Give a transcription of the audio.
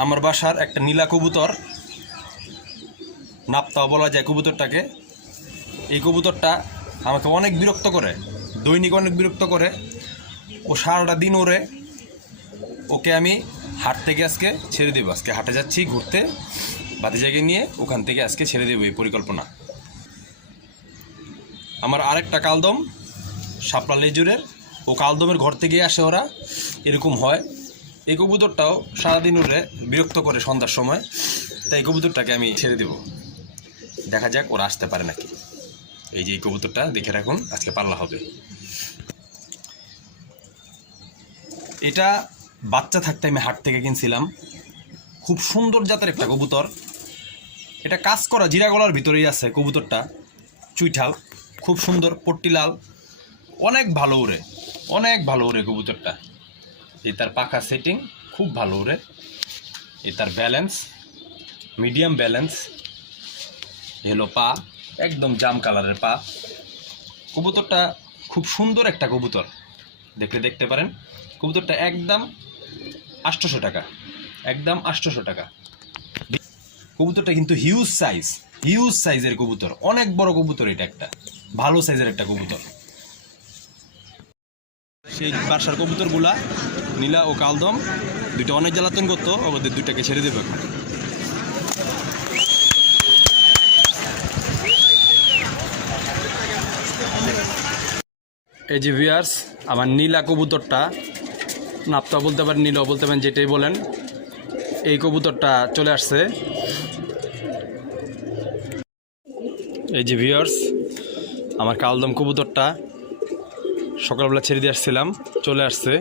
আমার বাসার একটা নীলা কবুতর, নাপ্তাও বলা যায় কবুতরটাকে। এই কবুতরটা আমাকে অনেক বিরক্ত করে, দৈনিক অনেক বিরক্ত করে। ও সারাটা দিন ওরে, ওকে আমি হাট থেকে আজকে ছেড়ে দেবো। আজকে হাটে যাচ্ছি ঘুরতে, ভাতিজাকে নিয়ে, ওখান থেকে আজকে ছেড়ে দেবো এই পরিকল্পনা। আমার আরেকটা কালদম শাপলা লেজুরের, ও কালদমের ঘর থেকে আসে ওরা, এরকম হয়। এই কবুতরটাও সারাদিন ওরে বিরক্ত করে সন্ধ্যার সময়, তাই এই কবুতরটাকে আমি ছেড়ে দেব। দেখা যাক ওরা আসতে পারে নাকি। এই যে এই কবুতরটা দেখে রাখুন, আজকে পাল্লা হবে। এটা বাচ্চা থাকতে আমি হাট থেকে কিনছিলাম, খুব সুন্দর জাতের একটা কবুতর। এটা কাজ করা জিরা গলার ভিতরেই আছে কবুতরটা, চুইঠাল, খুব সুন্দর পট্টি লাল, অনেক ভালো ওরে, অনেক ভালো ওরে কবুতরটা। এই তার পাখা সেটিং খুব ভালো ওরে, এই তার ব্যালেন্স মিডিয়াম ব্যালেন্স, হলো পা একদম জাম কালারের পা। কবুতরটা খুব সুন্দর একটা কবুতর, দেখতে পারেন। কবুতরটা একদম 800 টাকা, একদম 800 টাকা। কবুতরটা কিন্তু হিউজ সাইজের কবুতর, অনেক বড় কবুতর। এটা একটা ভালো সাইজের একটা কবুতর। সেই বাসার কবুতরগুলা নীলা ও কালদম দুইটা অনেক জ্বালাতন করতো, ওদের দুইটাকে ছেড়ে দেবে। এই যে ভিউয়ার্স, আমার নীলা কবুতরটা, নাপ্তা বলতে পারেন, নীলাও বলতে পারেন, যেটাই বলেন, এই কবুতরটা চলে আসছে। এই যে ভিউয়ার্স, আমার কালদম কবুতরটা সকালবেলা ছেড়ে দিয়ে আসছিলাম, চলে আসছে।